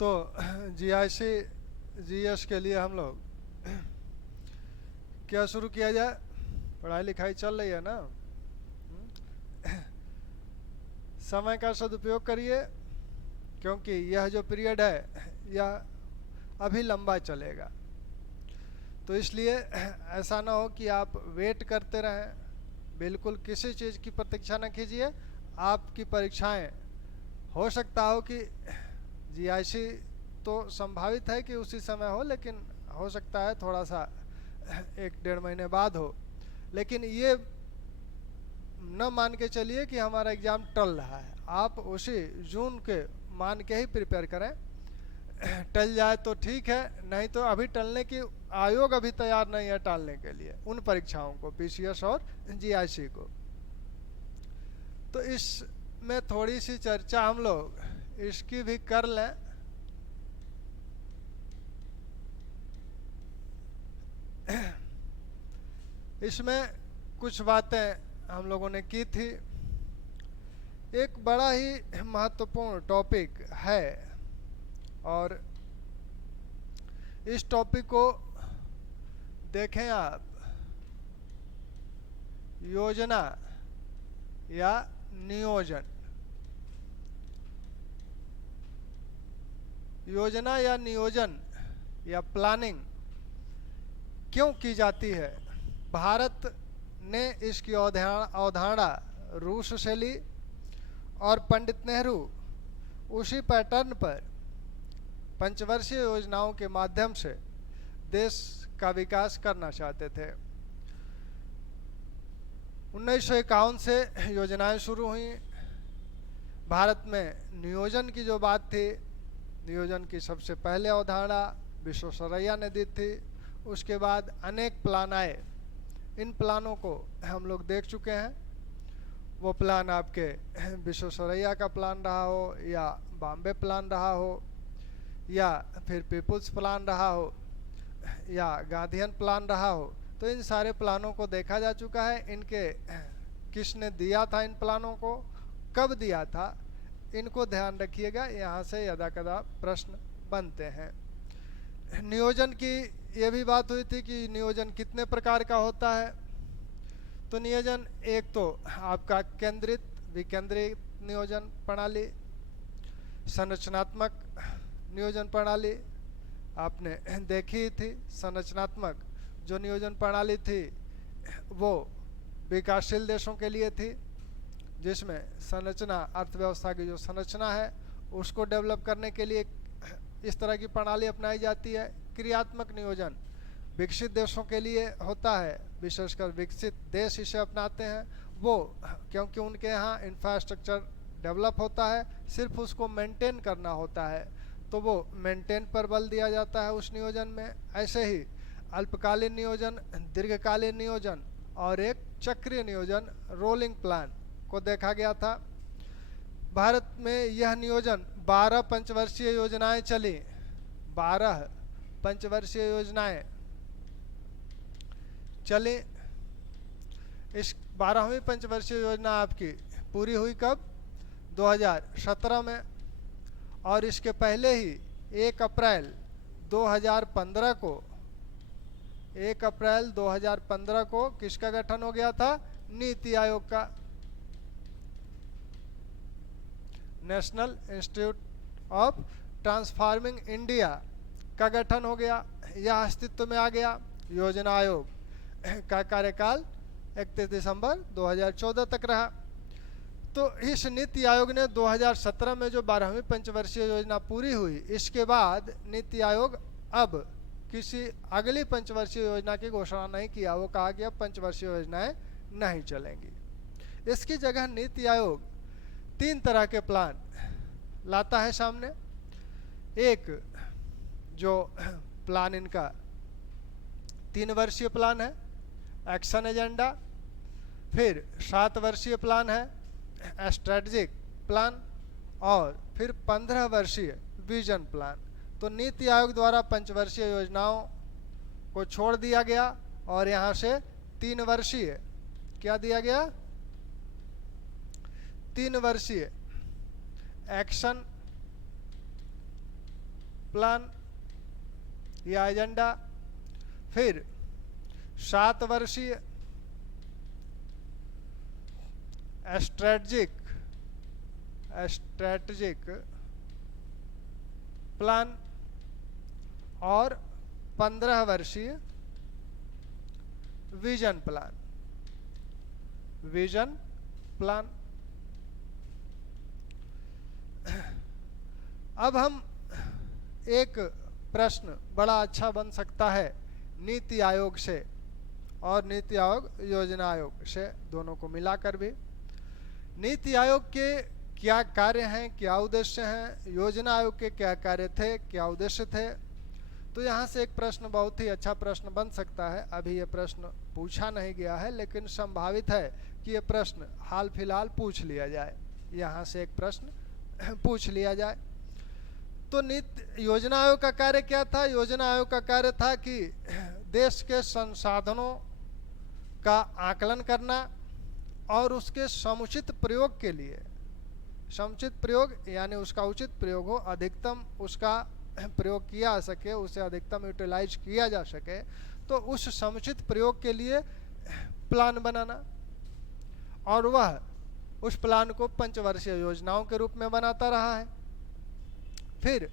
तो GIC GS के लिए हम लोग क्या शुरू किया जाए? पढ़ाई लिखाई चल रही है ना? समय का सदुपयोग करिए, क्योंकि यह जो पीरियड है यह अभी लंबा चलेगा। तो इसलिए ऐसा ना हो कि आप वेट करते रहें। बिल्कुल किसी चीज़ की प्रतीक्षा न कीजिए। आपकी परीक्षाएं हो सकता हो कि जीआईसी तो संभावित है कि उसी समय हो, लेकिन हो सकता है थोड़ा सा 1-1.5 महीने बाद हो। लेकिन ये न मान के चलिए कि हमारा एग्ज़ाम टल रहा है। आप उसी जून के मान के ही प्रिपेयर करें। टल जाए तो ठीक है, नहीं तो अभी टलने की आयोग अभी तैयार नहीं है टालने के लिए उन परीक्षाओं को, पीसीएस और जीआईसी को। तो इसमें थोड़ी सी चर्चा हम लोग इसकी भी कर लें। इसमें कुछ बातें हम लोगों ने की थी। एक बड़ा ही महत्वपूर्ण टॉपिक है, और इस टॉपिक को देखें आप, योजना या नियोजन। योजना या नियोजन या प्लानिंग क्यों की जाती है? भारत ने इसकी अवधारणा रूस से ली, और पंडित नेहरू उसी पैटर्न पर पंचवर्षीय योजनाओं के माध्यम से देश का विकास करना चाहते थे। 1951 से योजनाएं शुरू हुई। भारत में नियोजन की जो बात थी, नियोजन की सबसे पहले अवधारणा विश्वेश्वरैया ने दी थी। उसके बाद अनेक प्लान आए। इन प्लानों को हम लोग देख चुके हैं। वो प्लान आपके विश्वेश्वरैया का प्लान रहा हो, या बॉम्बे प्लान रहा हो, या फिर पीपुल्स प्लान रहा हो, या गांधीयन प्लान रहा हो। तो इन सारे प्लानों को देखा जा चुका है। इनके किसने दिया था, इन प्लानों को कब दिया था, इनको ध्यान रखिएगा। यहाँ से यदा कदा प्रश्न बनते हैं। नियोजन की ये भी बात हुई थी कि नियोजन कितने प्रकार का होता है। तो नियोजन एक तो आपका केंद्रित विकेंद्रित नियोजन प्रणाली, संरचनात्मक नियोजन प्रणाली आपने देखी थी। संरचनात्मक जो नियोजन प्रणाली थी वो विकासशील देशों के लिए थी, जिसमें संरचना, अर्थव्यवस्था की जो संरचना है उसको डेवलप करने के लिए इस तरह की प्रणाली अपनाई जाती है। क्रियात्मक नियोजन विकसित देशों के लिए होता है, विशेषकर विकसित देश इसे अपनाते हैं। वो क्योंकि उनके यहाँ इंफ्रास्ट्रक्चर डेवलप होता है, सिर्फ उसको मेंटेन करना होता है, तो वो मेंटेन पर बल दिया जाता है उस नियोजन में। ऐसे ही अल्पकालीन नियोजन, दीर्घकालीन नियोजन और एक चक्रीय नियोजन, रोलिंग प्लान को देखा गया था। भारत में यह नियोजन 12 पंचवर्षीय योजनाएं चली। 12 पंचवर्षीय योजनाएं चली। इस 12वीं पंचवर्षीय योजना आपकी पूरी हुई कब? 2017 में। और इसके पहले ही 1 अप्रैल 2015 को 1 अप्रैल 2015 को किसका गठन हो गया था? नीति आयोग का, national institute of transforming India का गठन हो गया। यह अस्तित्व में आ गया। योजना आयोग का कार्यकाल 31 दिसंबर 2014 तक रहा। तो इस नीति आयोग ने 2017 में जो 12वीं पंचवर्षीय योजना पूरी हुई, इसके बाद नीति आयोग अब किसी अगली पंचवर्षीय योजना की घोषणा नहीं किया। वो कहा कि अब पंचवर्षीय योजनाएं नहीं चलेंगी। इसकी जगह नीति आयोग 3 तरह के प्लान लाता है सामने। एक जो प्लान इनका 3 वर्षीय प्लान है, एक्शन एजेंडा। फिर 7 वर्षीय प्लान है, स्ट्रेटजिक प्लान। और फिर 15 वर्षीय विजन प्लान। तो नीति आयोग द्वारा पंचवर्षीय योजनाओं को छोड़ दिया गया और यहाँ से 3 वर्षीय क्या दिया गया? 3 वर्षीय एक्शन प्लान या एजेंडा। फिर 7 वर्षीय स्ट्रेटजिक प्लान और 15 वर्षीय विजन प्लान। अब हम एक प्रश्न बड़ा अच्छा बन सकता है नीति आयोग से और नीति आयोग योजना आयोग से, दोनों को मिलाकर भी। नीति आयोग के क्या कार्य हैं, क्या उद्देश्य हैं, योजना आयोग के क्या कार्य थे, क्या उद्देश्य थे। तो यहाँ से एक प्रश्न बहुत ही अच्छा प्रश्न बन सकता है। अभी ये प्रश्न पूछा नहीं गया है, लेकिन संभावित है कि ये प्रश्न हाल फिलहाल पूछ लिया जाए। यहाँ से एक प्रश्न पूछ लिया जाए। तो योजना आयोग का कार्य क्या था? योजना आयोग का कार्य था कि देश के संसाधनों का आकलन करना और उसके समुचित प्रयोग के लिए, समुचित प्रयोग यानी उसका उचित प्रयोग हो, अधिकतम उसका प्रयोग किया जा सके, उसे अधिकतम यूटिलाइज किया जा सके, तो उस समुचित प्रयोग के लिए प्लान बनाना। और वह उस प्लान को पंचवर्षीय योजनाओं के रूप में बनाता रहा है। फिर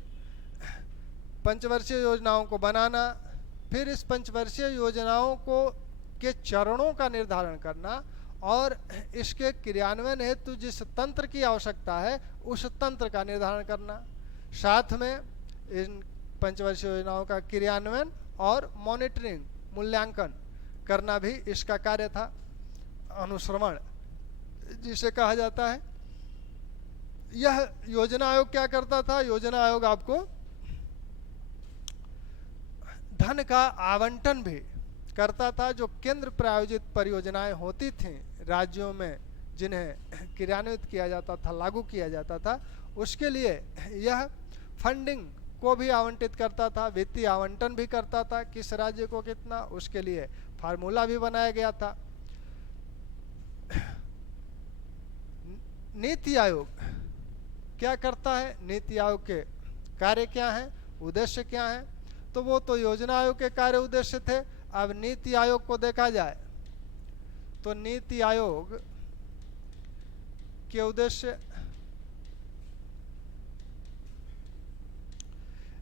पंचवर्षीय योजनाओं को बनाना, फिर इस पंचवर्षीय योजनाओं को के चरणों का निर्धारण करना और इसके क्रियान्वयन हेतु जिस तंत्र की आवश्यकता है उस तंत्र का निर्धारण करना। साथ में इन पंचवर्षीय योजनाओं का क्रियान्वयन और मॉनिटरिंग, मूल्यांकन करना भी इसका कार्य था। अनुश्रवण जिसे कहा जाता है। यह योजना आयोग क्या करता था? योजना आयोग आपको धन का आवंटन भी करता था। जो केंद्र प्रायोजित परियोजनाएं होती थीं राज्यों में, जिन्हें क्रियान्वित किया जाता था, लागू किया जाता था, उसके लिए यह फंडिंग को भी आवंटित करता था, वित्तीय आवंटन भी करता था। किस राज्य को कितना, उसके लिए फार्मूला भी बनाया गया था। नीति आयोग क्या करता है? नीति आयोग के कार्य क्या हैं, उद्देश्य क्या हैं? तो वो तो योजना आयोग के कार्य उद्देश्य थे। अब नीति आयोग को देखा जाए तो नीति आयोग के उद्देश्य,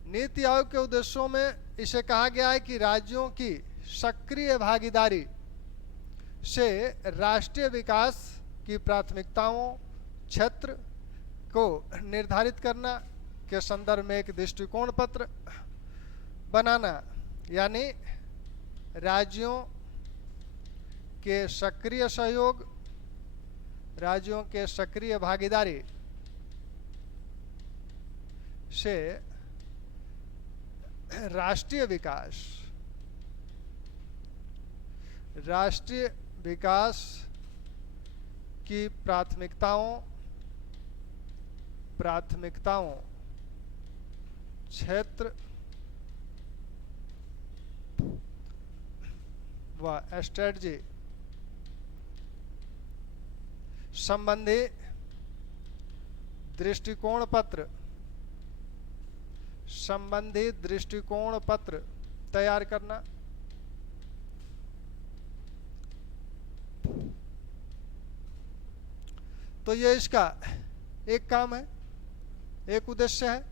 नीति आयोग के उद्देश्यों में इसे कहा गया है कि राज्यों की सक्रिय भागीदारी से राष्ट्रीय विकास की प्राथमिकताओं, क्षेत्र को निर्धारित करना के संदर्भ में एक दृष्टिकोण पत्र बनाना, यानी राज्यों के सक्रिय सहयोग, राज्यों के सक्रिय भागीदारी से राष्ट्रीय विकास की प्राथमिकताओं, क्षेत्र व स्ट्रेटजी संबंधी दृष्टिकोण पत्र तैयार करना। तो ये इसका एक काम है, एक उद्देश्य है।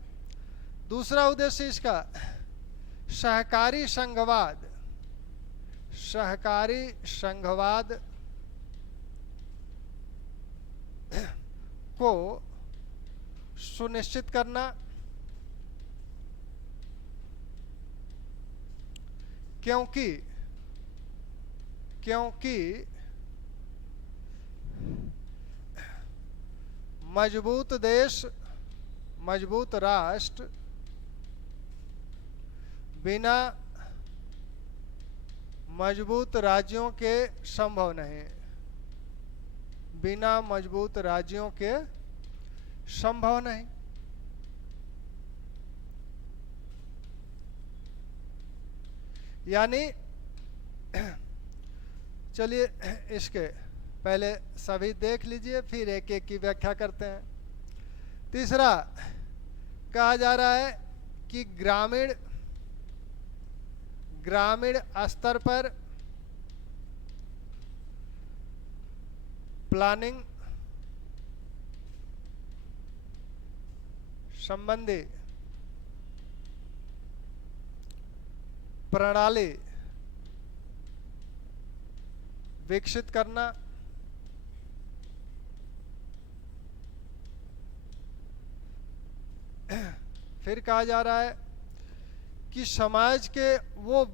दूसरा उद्देश्य इसका सहकारी संघवाद को सुनिश्चित करना, क्योंकि मजबूत देश, मजबूत राष्ट्र बिना मजबूत राज्यों के संभव नहीं, बिना मजबूत राज्यों के संभव नहीं। यानी चलिए इसके पहले सभी देख लीजिए, फिर एक एक की व्याख्या करते हैं। तीसरा कहा जा रहा है कि ग्रामीण स्तर पर प्लानिंग संबंधी प्रणाली विकसित करना, फिर कहा जा रहा है कि समाज के वो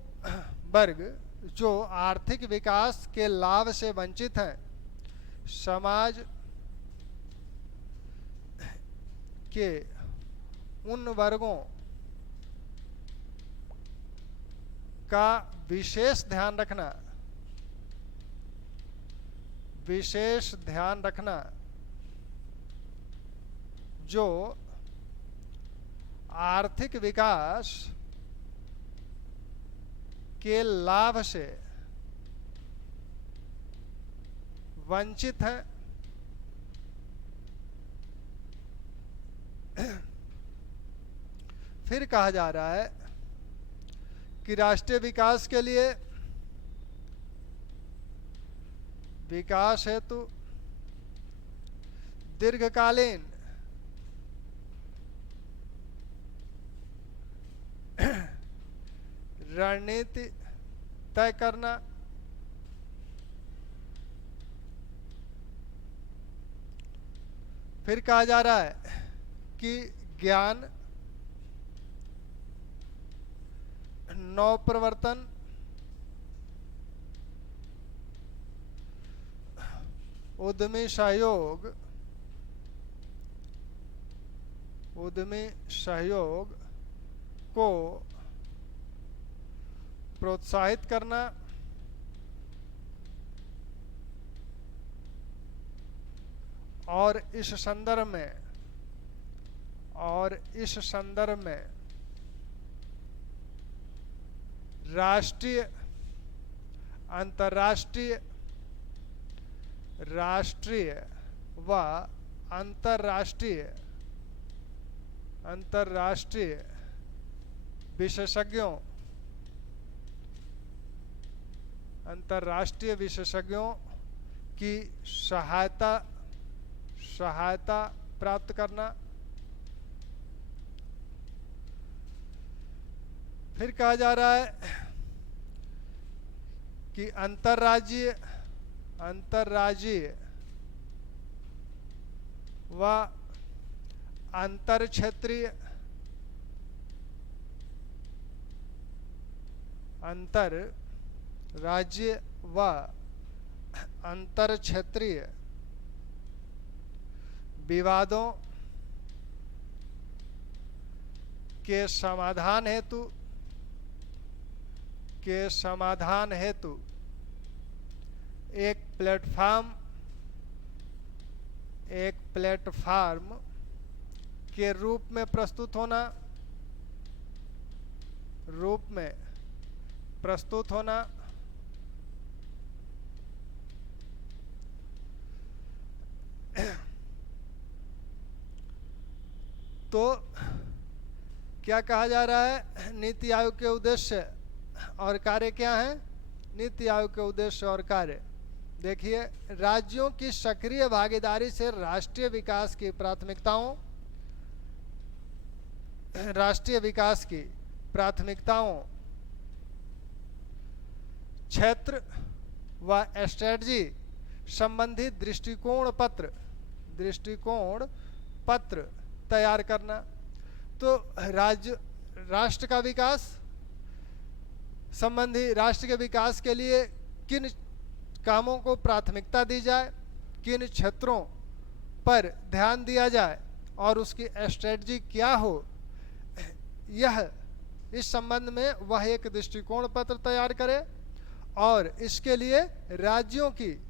वर्ग जो आर्थिक विकास के लाभ से वंचित हैं, समाज के उन वर्गों का विशेष ध्यान रखना जो आर्थिक विकास के लाभ से वंचित है। फिर कहा जा रहा है कि राष्ट्रीय विकास के लिए विकास हेतु दीर्घकालीन रणनीति तय करना, फिर कहा जा रहा है कि ज्ञान, नवप्रवर्तन, उद्यमी सहयोग को प्रोत्साहित करना, और इस संदर्भ में राष्ट्रीय, व अंतर्राष्ट्रीय विशेषज्ञों की सहायता प्राप्त करना। फिर कहा जा रहा है कि अंतर्राज्यीय व अंतरक्षेत्रीय विवादों के समाधान हेतु एक प्लेटफार्म के रूप में प्रस्तुत होना, तो क्या कहा जा रहा है? नीति आयोग के उद्देश्य और कार्य क्या हैं? नीति आयोग के उद्देश्य और कार्य देखिए, राज्यों की सक्रिय भागीदारी से राष्ट्रीय विकास की प्राथमिकताओं, क्षेत्र व स्ट्रेटजी संबंधी दृष्टिकोण पत्र तैयार करना। तो राष्ट्र का विकास संबंधी, राष्ट्र के विकास के लिए किन कामों को प्राथमिकता दी जाए, किन क्षेत्रों पर ध्यान दिया जाए और उसकी स्ट्रेटजी क्या हो, यह इस संबंध में वह एक दृष्टिकोण पत्र तैयार करे और इसके लिए राज्यों की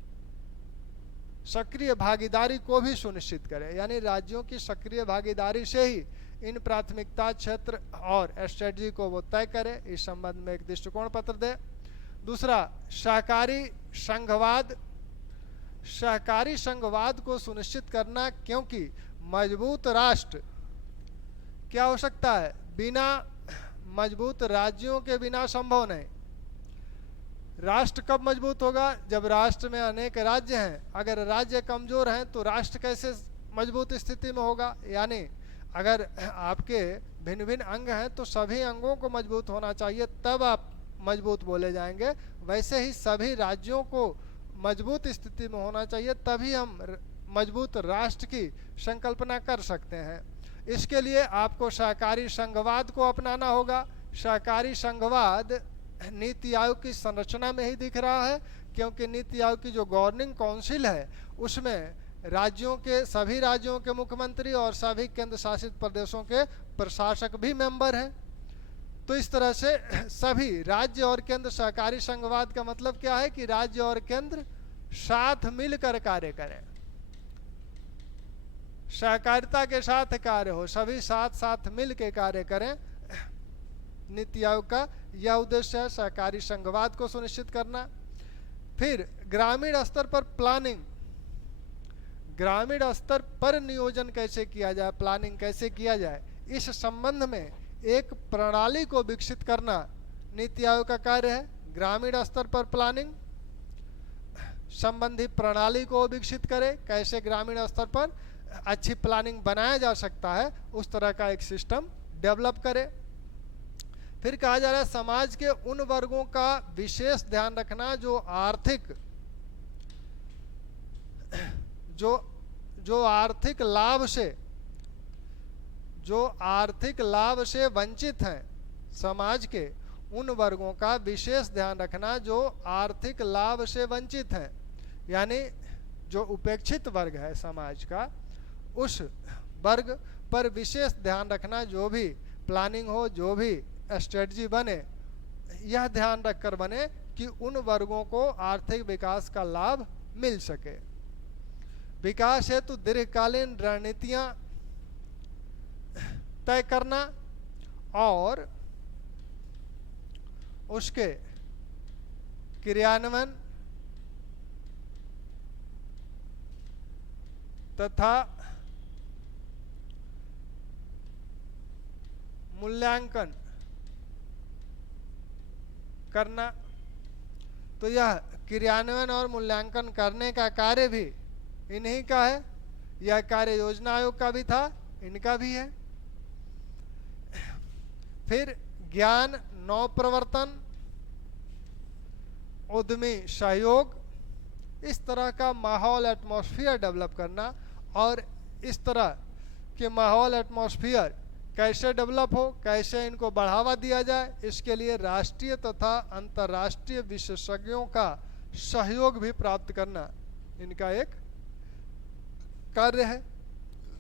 सक्रिय भागीदारी को भी सुनिश्चित करे। यानी राज्यों की सक्रिय भागीदारी से ही इन प्राथमिकता क्षेत्र और स्ट्रेटजी को वो तय करे, इस संबंध में एक दृष्टिकोण पत्र दे। दूसरा, सहकारी संघवाद को सुनिश्चित करना, क्योंकि मजबूत राष्ट्र क्या हो सकता है? बिना मजबूत राज्यों के बिना संभव नहीं। राष्ट्र कब मजबूत होगा? जब राष्ट्र में अनेक राज्य हैं। अगर राज्य कमजोर हैं तो राष्ट्र कैसे मजबूत स्थिति में होगा? यानी अगर आपके भिन्न भिन्न अंग हैं तो सभी अंगों को मजबूत होना चाहिए, तब आप मजबूत बोले जाएंगे। वैसे ही सभी राज्यों को मजबूत स्थिति में होना चाहिए, तभी हम मजबूत राष्ट्र की संकल्पना कर सकते हैं। इसके लिए आपको सहकारी संघवाद को अपनाना होगा। सहकारी संघवाद नीति आयोग की संरचना में ही दिख रहा है, क्योंकि नीति आयोग की जो गवर्निंग काउंसिल है उसमें राज्यों के, सभी राज्यों के मुख्यमंत्री और सभी केंद्र शासित प्रदेशों के प्रशासक भी मेंबर हैं। तो इस तरह से सभी राज्य और केंद्र सहकारी संघवाद का मतलब क्या है कि राज्य और केंद्र साथ मिलकर कार्य करें, सहकारिता के साथ कार्य हो, सभी साथ साथ मिल के कार्य करें। नीति आयोग का यह उद्देश्य है, सहकारी संघवाद को सुनिश्चित करना। फिर ग्रामीण स्तर पर प्लानिंग, ग्रामीण स्तर पर नियोजन कैसे किया जाए, प्लानिंग कैसे किया जाए, इस संबंध में एक प्रणाली को विकसित करना नीति आयोग का कार्य है। ग्रामीण स्तर पर प्लानिंग संबंधी प्रणाली को विकसित करे, कैसे ग्रामीण स्तर पर अच्छी प्लानिंग बनाया जा सकता है, उस तरह का एक सिस्टम डेवलप करे। फिर कहा जा रहा है समाज के उन वर्गों का विशेष ध्यान रखना जो आर्थिक लाभ से वंचित हैं। समाज के उन वर्गों का विशेष ध्यान रखना जो आर्थिक लाभ से वंचित हैं, यानी जो उपेक्षित वर्ग है समाज का, उस वर्ग पर विशेष ध्यान रखना। जो भी प्लानिंग हो, जो भी स्ट्रेटजी बने, यह ध्यान रखकर बने कि उन वर्गों को आर्थिक विकास का लाभ मिल सके। विकास हेतु दीर्घकालीन रणनीतियां तय करना और उसके क्रियान्वयन तथा मूल्यांकन करना। तो यह क्रियान्वयन और मूल्यांकन करने का कार्य भी इन्हीं का है। यह कार्य योजना आयोग का भी था, इनका भी है। फिर ज्ञान नवप्रवर्तन, उद्यमी सहयोग, इस तरह का माहौल, एटमॉस्फेयर डेवलप करना। और इस तरह के माहौल, एटमॉस्फेयर कैसे डेवलप हो, कैसे इनको बढ़ावा दिया जाए, इसके लिए राष्ट्रीय तथा अंतर्राष्ट्रीय विशेषज्ञों का सहयोग भी प्राप्त करना इनका एक कार्य है।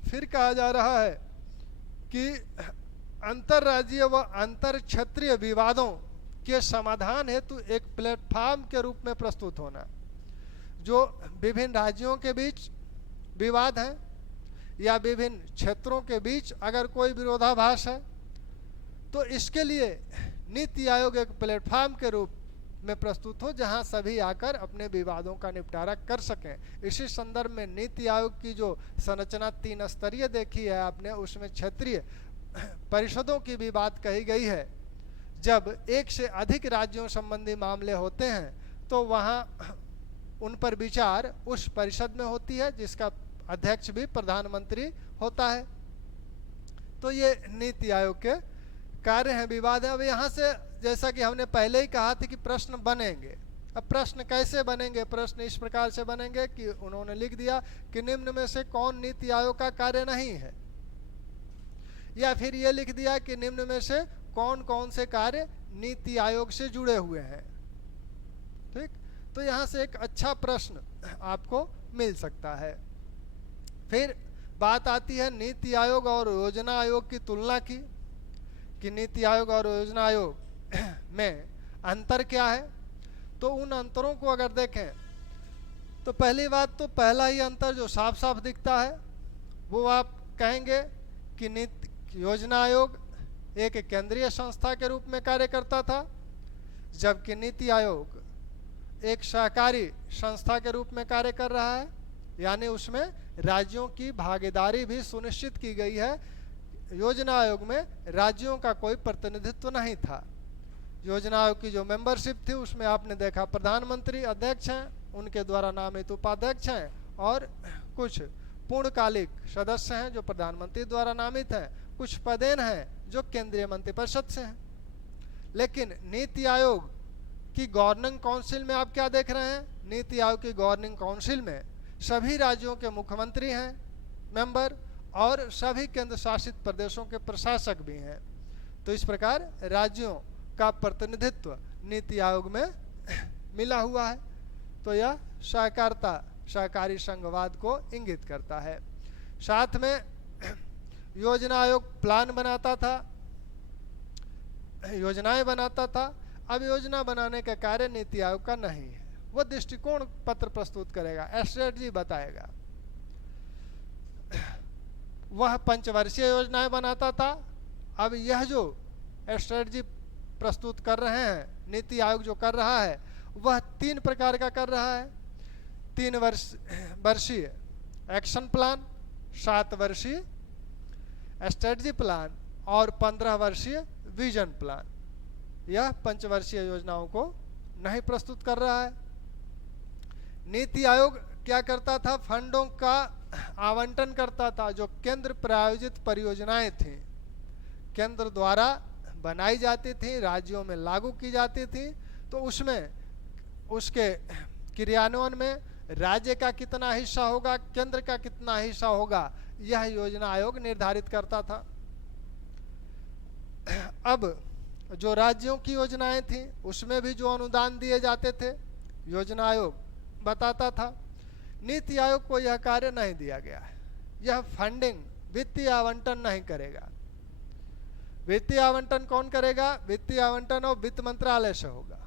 फिर कहा जा रहा है कि अंतर्राज्यीय व अंतर क्षेत्रीय विवादों के समाधान हेतु एक प्लेटफॉर्म के रूप में प्रस्तुत होना। जो विभिन्न राज्यों के बीच विवाद हैं या विभिन्न क्षेत्रों के बीच अगर कोई विरोधाभास है, तो इसके लिए नीति आयोग एक प्लेटफॉर्म के रूप में प्रस्तुत हो, जहां सभी आकर अपने विवादों का निपटारा कर सकें। इसी संदर्भ में नीति आयोग की जो संरचना 3 स्तरीय देखी है आपने, उसमें क्षेत्रीय परिषदों की भी बात कही गई है। जब एक से अधिक राज्यों संबंधी मामले होते हैं तो वहां उन पर विचार उस परिषद में होती है, जिसका अध्यक्ष भी प्रधानमंत्री होता है। तो ये नीति आयोग के कार्य हैं, विवाद है। अब यहाँ से जैसा कि हमने पहले ही कहा था कि प्रश्न बनेंगे। अब प्रश्न कैसे बनेंगे? प्रश्न इस प्रकार से बनेंगे कि उन्होंने लिख दिया कि निम्न में से कौन नीति आयोग का कार्य नहीं है, या फिर ये लिख दिया कि निम्न में से कौन कौन से कार्य नीति आयोग से जुड़े हुए हैं। ठीक, तो यहाँ से एक अच्छा प्रश्न आपको मिल सकता है। फिर बात आती है नीति आयोग और योजना आयोग की तुलना की, कि नीति आयोग और योजना आयोग में अंतर क्या है। तो उन अंतरों को अगर देखें तो पहली बात तो पहला ही अंतर जो साफ साफ दिखता है वो आप कहेंगे कि योजना आयोग एक केंद्रीय संस्था के रूप में कार्य करता था, जबकि नीति आयोग एक सहकारी संस्था के रूप में कार्य कर रहा है। यानी उसमें राज्यों की भागीदारी भी सुनिश्चित की गई है। योजना आयोग में राज्यों का कोई प्रतिनिधित्व नहीं था। योजना आयोग की जो मेंबरशिप थी उसमें आपने देखा प्रधानमंत्री अध्यक्ष हैं, उनके द्वारा नामित उपाध्यक्ष हैं और कुछ पूर्णकालिक सदस्य हैं जो प्रधानमंत्री द्वारा नामित हैं, कुछ पदेन हैं जो केंद्रीय मंत्रिपरिषद से हैं। लेकिन नीति आयोग की गवर्निंग काउंसिल में आप क्या देख रहे हैं? नीति आयोग की गवर्निंग काउंसिल में सभी राज्यों के मुख्यमंत्री हैं मेंबर और सभी केंद्र शासित प्रदेशों के प्रशासक भी हैं। तो इस प्रकार राज्यों का प्रतिनिधित्व नीति आयोग में मिला हुआ है। तो यह सहकारिता सहकारी संघवाद को इंगित करता है। साथ में योजना आयोग प्लान बनाता था, योजनाएं बनाता था। अब योजना बनाने का कार्य नीति आयोग का नहीं है, वो दृष्टिकोण पत्र प्रस्तुत करेगा, स्ट्रेटजी बताएगा। वह पंचवर्षीय योजनाएं बनाता था। अब यह जो स्ट्रेटजी प्रस्तुत कर रहे हैं, नीति आयोग जो कर रहा है वह 3 प्रकार का कर रहा है। 3 वर्षीय एक्शन प्लान, 7 वर्षीय स्ट्रेटजी प्लान और 15 वर्षीय विजन प्लान। यह पंचवर्षीय योजनाओं को नहीं प्रस्तुत कर रहा है। नीति आयोग क्या करता था? फंडों का आवंटन करता था। जो केंद्र प्रायोजित परियोजनाएं थी, केंद्र द्वारा बनाई जाती थी, राज्यों में लागू की जाती थी, तो उसमें उसके क्रियान्वयन में राज्य का कितना हिस्सा होगा, केंद्र का कितना हिस्सा होगा, यह योजना आयोग निर्धारित करता था। अब जो राज्यों की योजनाएं थी उसमें भी जो अनुदान दिए जाते थे योजना आयोग बताता था। नीति आयोग को यह कार्य नहीं दिया गया है। यह फंडिंग वित्तीय आवंटन नहीं करेगा। वित्तीय आवंटन कौन करेगा? वित्तीय आवंटन और वित्त मंत्रालय से होगा।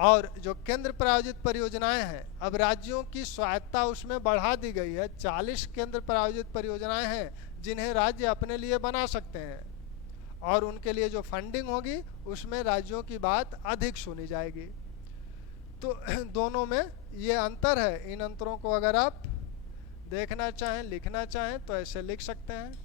और जो केंद्र प्रायोजित परियोजनाएं हैं, अब राज्यों की स्वायत्ता उसमें बढ़ा दी गई है। 40 केंद्र प्रायोजित परियोजनाएं हैं जिन्हें राज्य अपने लिए बना सकते हैं और उनके लिए जो फंडिंग होगी उसमें राज्यों की बात अधिक सुनी जाएगी। तो दोनों में ये अंतर है। इन अंतरों को अगर आप देखना चाहें, लिखना चाहें तो ऐसे लिख सकते हैं।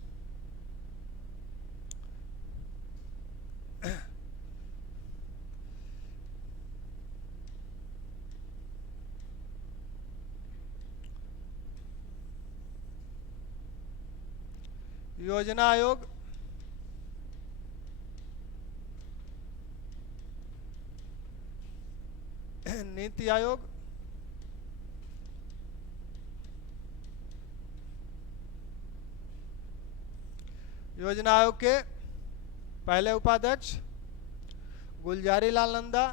योजना आयोग नीति आयोग योजना आयोग के पहले उपाध्यक्ष गुलजारी लाल नंदा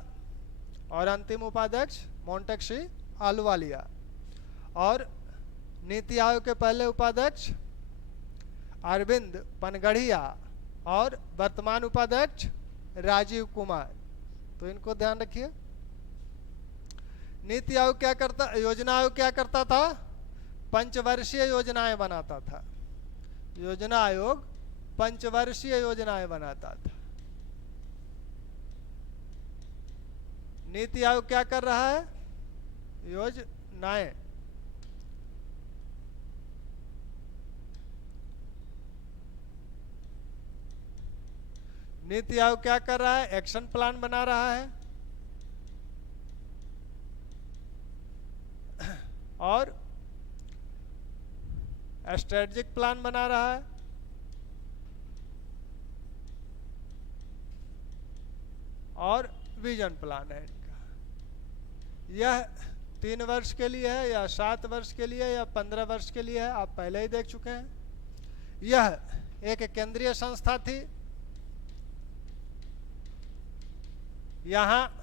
और अंतिम उपाध्यक्ष मोंटेक्सी आलूवालिया, और नीति आयोग के पहले उपाध्यक्ष अरविंद पनगढ़िया और वर्तमान उपाध्यक्ष राजीव कुमार। तो इनको ध्यान रखिए। नीति आयोग क्या करता, योजना आयोग क्या करता था? पंचवर्षीय योजनाएं बनाता था। योजना आयोग पंचवर्षीय योजनाएं बनाता था। नीति आयोग क्या कर रहा है? योजनाएं। नीति आयोग क्या कर रहा है? एक्शन प्लान बना रहा है और स्ट्रेटेजिक प्लान बना रहा है और विजन प्लान है इनका। यह 3 वर्ष के लिए है या 7 वर्ष के लिए या 15 वर्ष के लिए है, आप पहले ही देख चुके हैं। यह एक केंद्रीय संस्था थी। यहाँ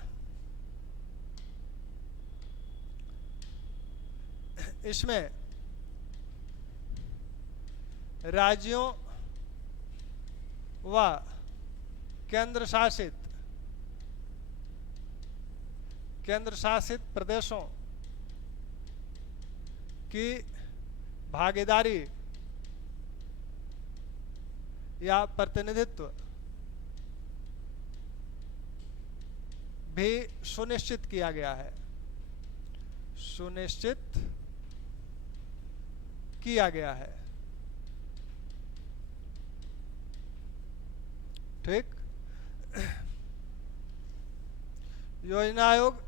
इसमें राज्यों व केंद्र शासित प्रदेशों की भागीदारी या प्रतिनिधित्व भी सुनिश्चित किया गया है। सुनिश्चित किया गया है। ठीक। योजना आयोग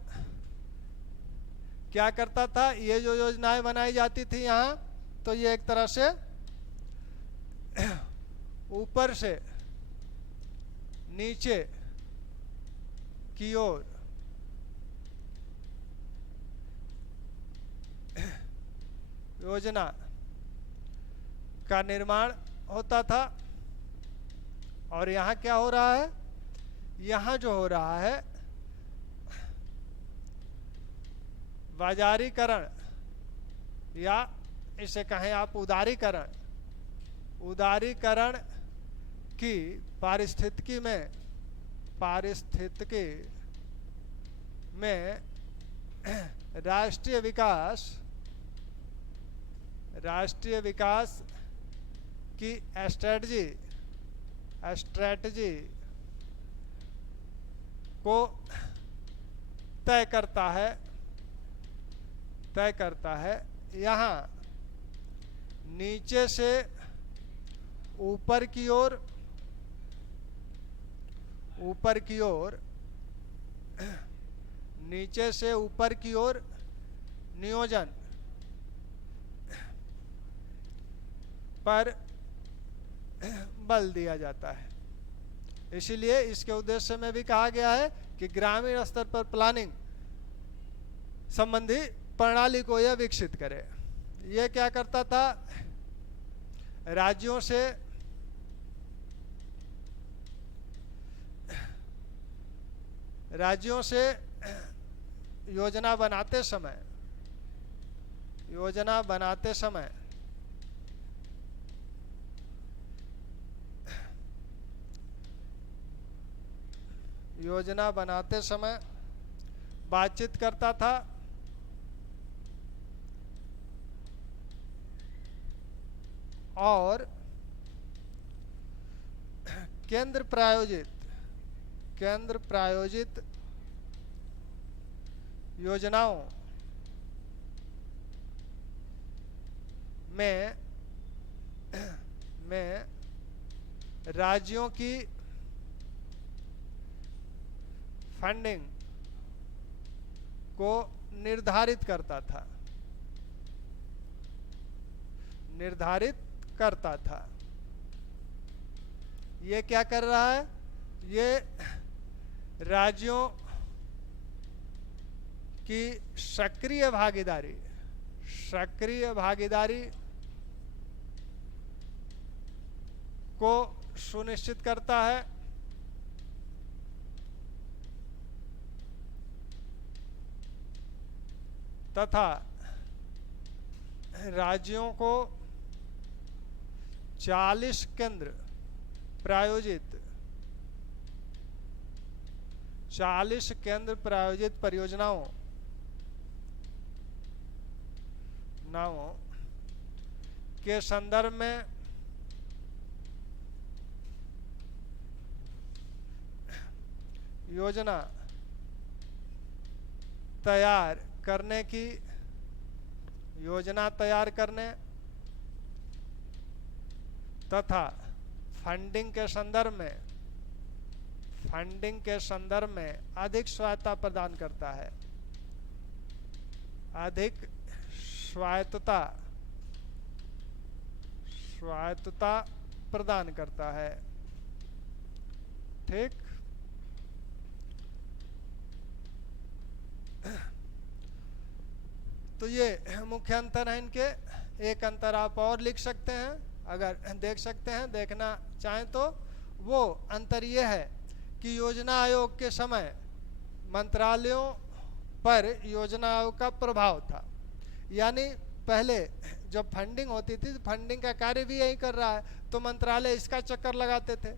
क्या करता था, ये जो योजनाएं बनाई जाती थी यहाँ, तो ये एक तरह से ऊपर से नीचे की ओर योजना का निर्माण होता था। और यहाँ क्या हो रहा है, यहाँ जो हो रहा है बाजारीकरण, या इसे कहें आप उदारीकरण, उदारीकरण की पारिस्थितिकी में राष्ट्रीय विकास की स्ट्रेटजी को तय करता है। यहाँ नीचे से ऊपर की ओर नीचे से ऊपर की ओर नियोजन पर बल दिया जाता है। इसीलिए इसके उद्देश्य में भी कहा गया है कि ग्रामीण स्तर पर प्लानिंग संबंधी प्रणाली को यह विकसित करे। यह क्या करता था, राज्यों से योजना बनाते समय बातचीत करता था और केंद्र प्रायोजित योजनाओं में राज्यों की फंडिंग को निर्धारित करता था। ये क्या कर रहा है, ये राज्यों की सक्रिय भागीदारी को सुनिश्चित करता है तथा राज्यों को 40 केंद्र प्रायोजित परियोजनाओं के संदर्भ में योजना तैयार करने तथा फंडिंग के संदर्भ में अधिक स्वायत्तता प्रदान करता है। ठीक। तो ये मुख्य अंतर है इनके। एक अंतर आप और लिख सकते हैं, अगर देखना चाहें तो। वो अंतर ये है कि योजना आयोग के समय मंत्रालयों पर योजना आयोग का प्रभाव था। यानी पहले जब फंडिंग होती थी, फंडिंग का कार्य भी यही कर रहा है, तो मंत्रालय इसका चक्कर लगाते थे।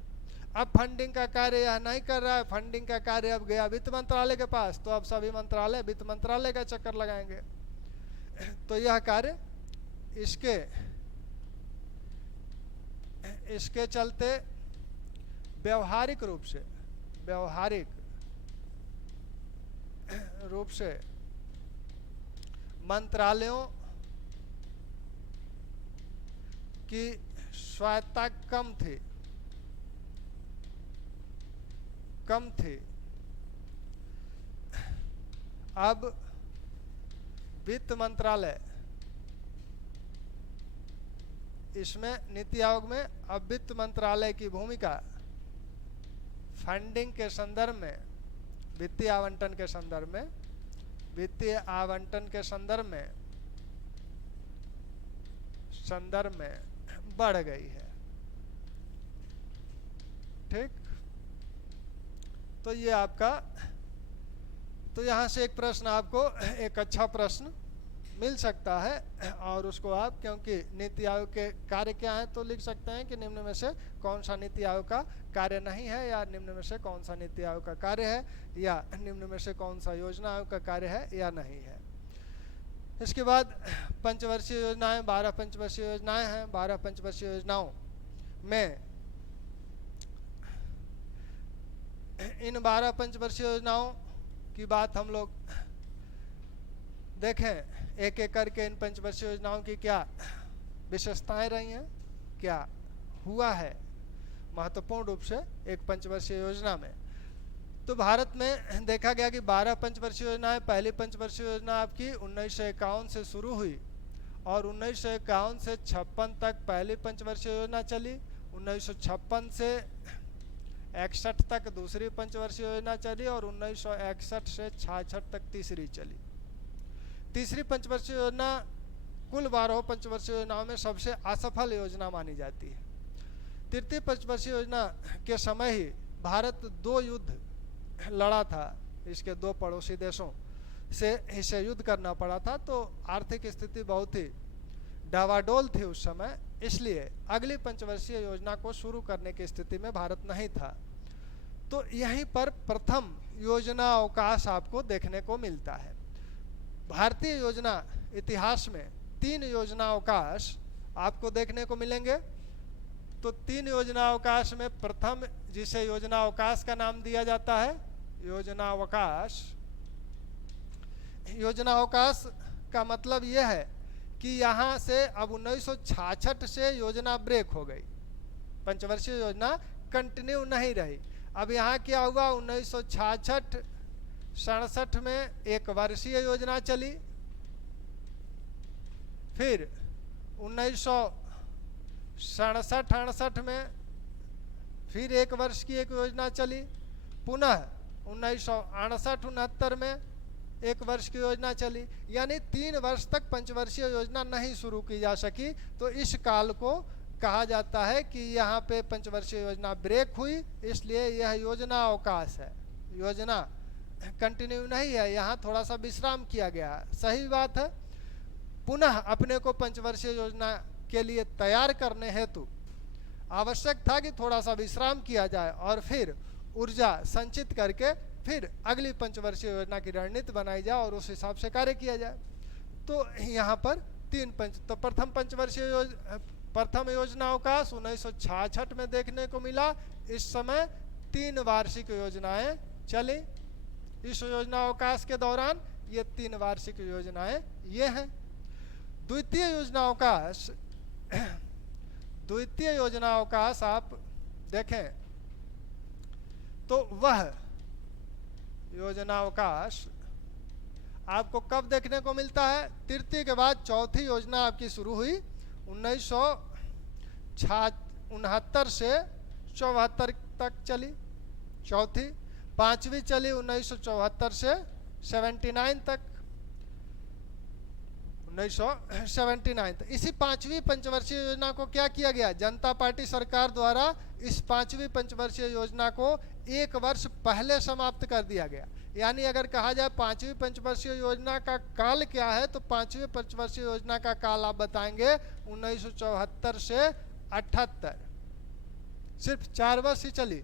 अब फंडिंग का कार्य यह नहीं कर रहा है, फंडिंग का कार्य अब गया वित्त मंत्रालय के पास, तो अब सभी मंत्रालय वित्त मंत्रालय का चक्कर लगाएंगे। तो यह कार्य इसके चलते व्यावहारिक रूप से मंत्रालयों की स्वायत्तता कम थी कम थी। अब वित्त मंत्रालय, इसमें नीति आयोग में अब वित्त मंत्रालय की भूमिका फंडिंग के संदर्भ में, वित्तीय आवंटन के संदर्भ में, वित्तीय आवंटन के संदर्भ में बढ़ गई है। ठीक, तो ये आपका, तो यहाँ से एक प्रश्न आपको, एक अच्छा प्रश्न मिल सकता है, और उसको आप, क्योंकि नीति आयोग के कार्य क्या है, तो लिख सकते हैं कि निम्न में से कौन सा नीति आयोग का कार्य नहीं है, या निम्न में से कौन सा नीति आयोग का कार्य है, या निम्न में से कौन सा योजना आयोग का कार्य है या नहीं है। इसके बाद पंचवर्षीय योजनाएं, 12 पंचवर्षीय योजनाएं हैं। 12 पंचवर्षीय योजनाओं में इन 12 पंचवर्षीय योजनाओं की बात हम लोग देखें एक एक करके। इन पंचवर्षीय योजनाओं की क्या विशेषताएं रही हैं, क्या हुआ है महत्वपूर्ण रूप से एक पंचवर्षीय योजना में। तो भारत में देखा गया कि 12 पंचवर्षीय योजनाएं, पहली पंचवर्षीय योजना आपकी 1951 से शुरू हुई और 1951 से 56 तक पहली पंचवर्षीय योजना चली। 1956 से 61 तक दूसरी पंचवर्षीय योजना चली और 1961 से 66 तक तीसरी चली। तीसरी पंचवर्षीय योजना कुल 12 पंचवर्षीय योजनाओं में सबसे असफल योजना मानी जाती है। तृतीय पंचवर्षीय योजना के समय ही भारत 2 युद्ध लड़ा था, इसके 2 पड़ोसी देशों से इसे युद्ध करना पड़ा था, तो आर्थिक स्थिति बहुत ही डावाडोल थी उस समय, इसलिए अगली पंचवर्षीय योजना को शुरू करने की स्थिति में भारत नहीं था। तो यहीं पर प्रथम योजना अवकाश आपको देखने को मिलता है। भारतीय योजना इतिहास में 3 योजना अवकाश आपको देखने को मिलेंगे। तो 3 योजना अवकाश में प्रथम, जिसे योजना अवकाश का नाम दिया जाता है, योजना अवकाश। योजना अवकाश का मतलब यह है कि यहाँ से अब 1966 से योजना ब्रेक हो गई, पंचवर्षीय योजना कंटिन्यू नहीं रही। अब यहाँ क्या हुआ, 1966-67 में 1 वर्षीय योजना चली, फिर 1967-68 में फिर 1 वर्ष की एक योजना चली, पुनः 1968-69 में 1 वर्ष की योजना चली, यानी 3 वर्ष तक पंचवर्षीय योजना नहीं शुरू की जा सकी। तो इस काल को कहा जाता है कि यहाँ पे पंचवर्षीय योजना ब्रेक हुई, इसलिए यह योजना अवकाश है, योजना कंटिन्यू नहीं है, यहाँ थोड़ा सा विश्राम किया गया है। सही बात है, पुनः अपने को पंचवर्षीय योजना के लिए तैयार करने हेतु आवश्यक था कि थोड़ा सा विश्राम किया जाए और फिर ऊर्जा संचित करके फिर अगली पंचवर्षीय योजना की रणनीति बनाई जाए और उस हिसाब से कार्य किया जाए। तो यहाँ पर 3 तो प्रथम योजना अवकाश 1966 में देखने को मिला। इस समय 3 वार्षिक योजनाएं चली। इस योजना अवकाश के दौरान ये 3 वार्षिक योजनाएं ये हैं। द्वितीय योजना अवकाश आप देखें तो वह योजना अवकाश आपको कब देखने को मिलता है, तृतीय के बाद चौथी योजना आपकी शुरू हुई 1969 से 74 तक चली, चौथी। 5वीं चली 1974 से 79 तक, 1979 तक। इसी 5वीं पंचवर्षीय योजना को क्या किया गया, जनता पार्टी सरकार द्वारा इस 5वीं पंचवर्षीय योजना को 1 वर्ष पहले समाप्त कर दिया गया। यानी अगर कहा जाए 5वीं पंचवर्षीय योजना का काल क्या है, तो 5वीं पंचवर्षीय योजना का काल आप बताएंगे 1974 से 78, सिर्फ 4 वर्ष ही चली।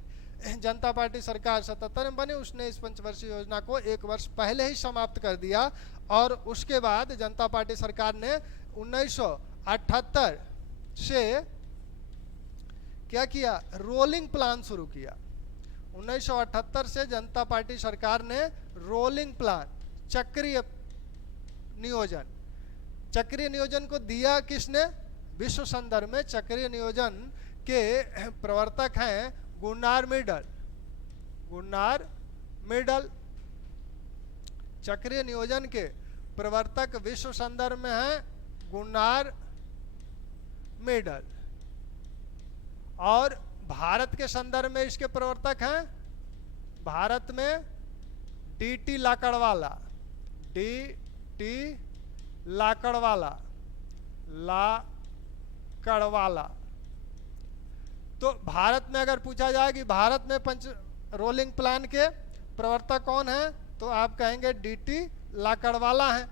जनता पार्टी सरकार 77 में बनी, उसने इस पंचवर्षीय योजना को 1 वर्ष पहले ही समाप्त कर दिया। और उसके बाद जनता पार्टी सरकार ने 1978 से क्या किया, रोलिंग प्लान शुरू किया। 1978 से जनता पार्टी सरकार ने रोलिंग प्लान, चक्रीय नियोजन को दिया किसने, विश्व संदर्भ में चक्रीय नियोजन के प्रवर्तक हैं गुनार मिडल। Gunnar Myrdal. चक्रीय नियोजन के प्रवर्तक विश्व संदर्भ में है गुन्नार मिडल, और भारत के संदर्भ में इसके प्रवर्तक हैं, भारत में डीटी लाकड़वाला, डीटी लाकड़वाला, लाकड़वाला। तो भारत में अगर पूछा जाए कि भारत में रोलिंग प्लान के प्रवर्तक कौन है, तो आप कहेंगे डीटी लाकड़वाला है।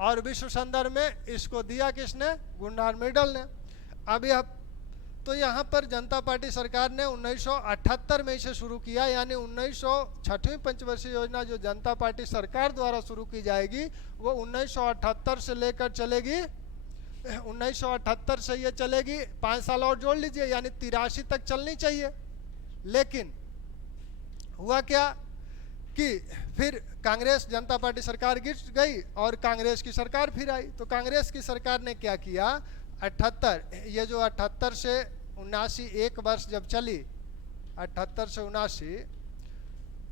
और विश्व संदर्भ में इसको दिया किसने, गुन्नार मिडल ने। अभी अब तो यहाँ पर जनता पार्टी सरकार ने 1978 में इसे शुरू किया, यानी 6वीं पंचवर्षीय योजना जो जनता पार्टी सरकार द्वारा शुरू की जाएगी वो 1978 से लेकर चलेगी, 1978 से ये चलेगी, 5 साल और जोड़ लीजिए, यानी 83 तक चलनी चाहिए। लेकिन हुआ क्या कि फिर कांग्रेस जनता पार्टी सरकार गिर गई और कांग्रेस की सरकार फिर आई। तो कांग्रेस की सरकार ने क्या किया, 78, ये जो 78 से 79 एक वर्ष जब चली, 78 से 79,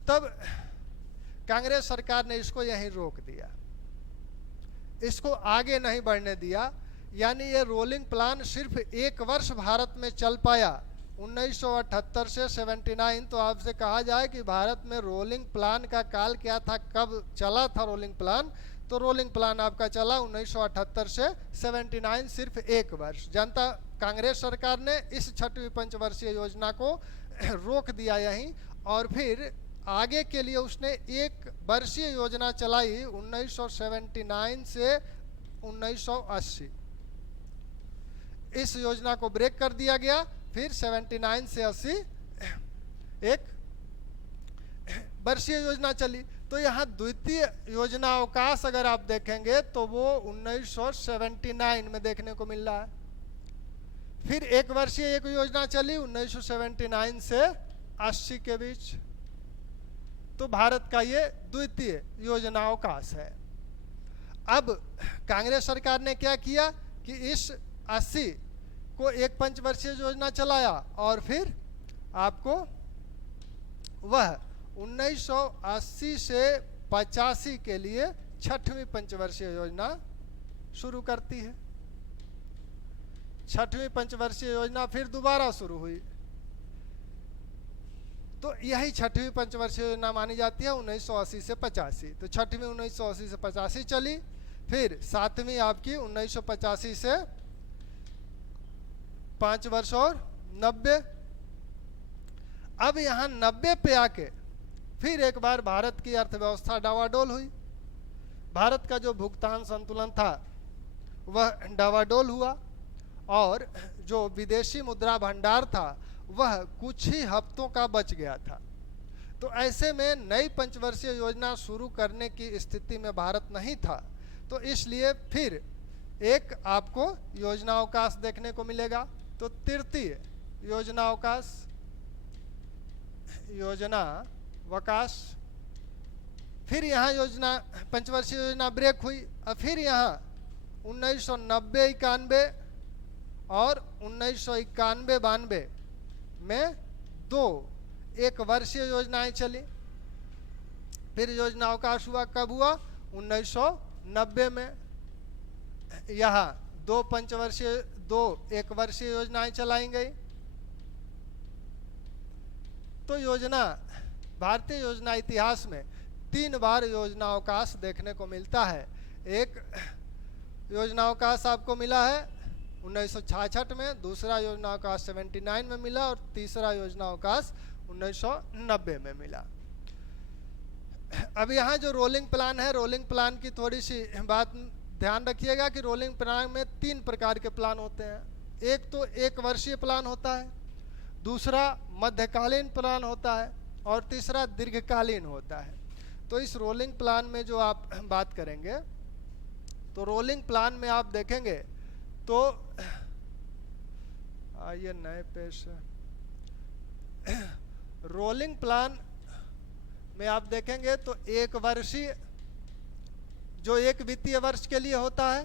तब कांग्रेस सरकार ने इसको यहीं रोक दिया, इसको आगे नहीं बढ़ने दिया। यानी ये रोलिंग प्लान सिर्फ एक वर्ष भारत में चल पाया, 1978 से 79। तो आपसे कहा जाए कि भारत में रोलिंग प्लान का काल क्या था, कब चला था रोलिंग प्लान, तो रोलिंग प्लान आपका चला 1978 से 79, सिर्फ एक वर्ष। जनता कांग्रेस सरकार ने इस 6वीं पंचवर्षीय योजना को रोक दिया यहीं, और फिर आगे के लिए उसने एक वर्षीय योजना चलाई 1979 से 1980। इस योजना को ब्रेक कर दिया गया, फिर 79 से 80 एक वर्षीय योजना चली। तो यहाँ द्वितीय योजना अवकाश अगर आप देखेंगे तो वो 1979 में देखने को मिल रहा है। फिर एक वर्षीय एक योजना चली 1979 से 80 के बीच। तो भारत का ये द्वितीय योजना अवकाश है। अब कांग्रेस सरकार ने क्या किया कि इस 80 को एक पंचवर्षीय योजना चलाया, और फिर आपको वह 1980 से 85 के लिए 6वीं पंचवर्षीय योजना शुरू करती है। 6वीं पंचवर्षीय योजना फिर दोबारा शुरू हुई, तो यही 6वीं पंचवर्षीय योजना मानी जाती है 1980 से 85। तो 6वीं 1980 से 85 चली, फिर 7वीं आपकी 1985 से 5 वर्ष और 90। अब यहाँ 90 पे आके फिर एक बार भारत की अर्थव्यवस्था डावाडोल हुई। भारत का जो भुगतान संतुलन था वह डावाडोल हुआ, और जो विदेशी मुद्रा भंडार था वह कुछ ही हफ्तों का बच गया था। तो ऐसे में नई पंचवर्षीय योजना शुरू करने की स्थिति में भारत नहीं था। तो इसलिए फिर एक आपको योजना अवकाश देखने को मिलेगा। तो तृतीय योजना अवकाश, योजना अवकाश, फिर यहाँ योजना पंचवर्षीय योजना ब्रेक हुई। अब फिर यहाँ 1990-91 और 1991-92 में 2 एक वर्षीय योजनाएं चली। फिर योजना अवकाश हुआ, कब हुआ, 1990 में। यहाँ 2 एक वर्षीय योजनाएं चलाई गई। तो योजना, भारतीय योजना इतिहास में 3 बार योजना अवकाश देखने को मिलता है। एक योजना अवकाश आपको मिला है 1966 में, दूसरा योजना अवकाश 79 में मिला, और तीसरा योजना अवकाश 1990 में मिला। अब यहाँ जो रोलिंग प्लान है, रोलिंग प्लान की थोड़ी सी बात ध्यान रखिएगा कि रोलिंग प्लान में 3 प्रकार के प्लान होते हैं। एक तो एक वर्षीय प्लान होता है, दूसरा मध्यकालीन प्लान होता है, और तीसरा दीर्घकालीन होता है। तो इस रोलिंग प्लान में जो आप बात करेंगे, तो रोलिंग प्लान में आप देखेंगे तो आइए नए पेज से, रोलिंग प्लान में आप देखेंगे तो एक वर्षीय, जो एक वित्तीय वर्ष के लिए होता है,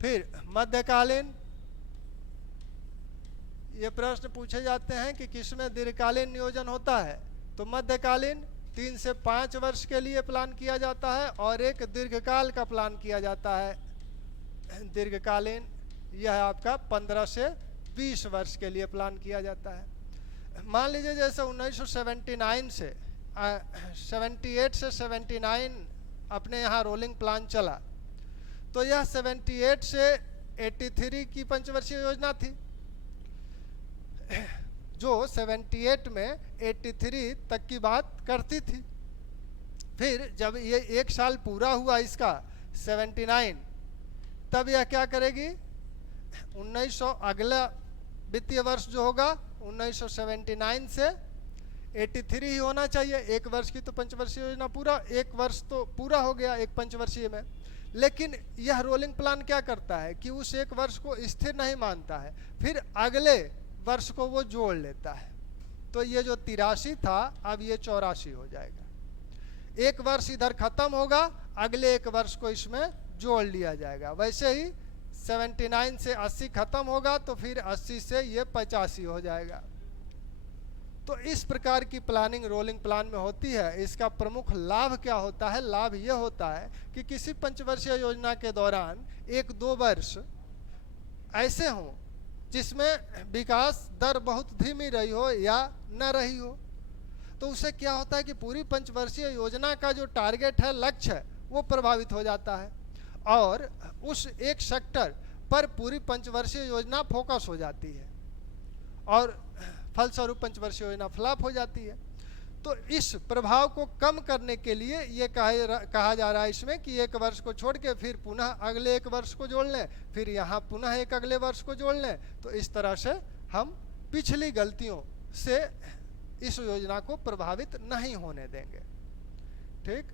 फिर मध्यकालीन, ये प्रश्न पूछे जाते हैं कि किसमें दीर्घकालीन नियोजन होता है, तो मध्यकालीन 3 से 5 वर्ष के लिए प्लान किया जाता है और एक दीर्घकाल का प्लान किया जाता है। दीर्घकालीन यह है आपका 15 से 20 वर्ष के लिए प्लान किया जाता है। मान लीजिए जैसे 1979 से 78 से 79 अपने यहाँ रोलिंग प्लान चला, तो यह 78 से 83 की पंचवर्षीय योजना थी, जो 78 में 83 तक की बात करती थी। फिर जब ये एक साल पूरा हुआ इसका 79, तब यह क्या करेगी, 1900 अगला वित्तीय वर्ष जो होगा 1979 से 83 ही होना चाहिए। एक वर्ष की तो पंचवर्षीय योजना पूरा, एक वर्ष तो पूरा हो गया एक पंचवर्षीय में। लेकिन यह रोलिंग प्लान क्या करता है कि उस एक वर्ष को स्थिर नहीं मानता है, फिर अगले वर्ष को वो जोड़ लेता है। तो ये जो 83 था अब ये 84 हो जाएगा। एक वर्ष इधर खत्म होगा, अगले एक वर्ष को इसमें जोड़ लिया जाएगा। वैसे ही 79 से 80 खत्म होगा तो फिर 80 से ये 85 हो जाएगा। तो इस प्रकार की प्लानिंग रोलिंग प्लान में होती है। इसका प्रमुख लाभ क्या होता है? लाभ ये होता है कि किसी पंचवर्षीय योजना के दौरान 1-2 वर्ष ऐसे हों जिसमें विकास दर बहुत धीमी रही हो या न रही हो, तो उससे क्या होता है कि पूरी पंचवर्षीय योजना का जो टारगेट है, लक्ष्य है, वो प्रभावित हो जाता है और उस एक सेक्टर पर पूरी पंचवर्षीय योजना फोकस हो जाती है और फलस्वरूप पंचवर्षीय योजना फ्लॉप हो जाती है। तो इस प्रभाव को कम करने के लिए ये कहा जा रहा है इसमें कि एक वर्ष को छोड़ के फिर पुनः अगले एक वर्ष को जोड़ लें, फिर यहाँ पुनः एक अगले वर्ष को जोड़ लें। तो इस तरह से हम पिछली गलतियों से इस योजना को प्रभावित नहीं होने देंगे। ठीक,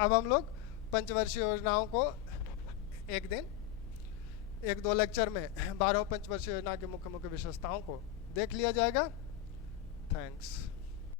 अब हम लोग पंचवर्षीय योजनाओं को एक दिन 1-2 लेक्चर में 12 पंचवर्षीय योजना की मुख्य मुख्य विशेषताओं को देख लिया जाएगा। थैंक्स।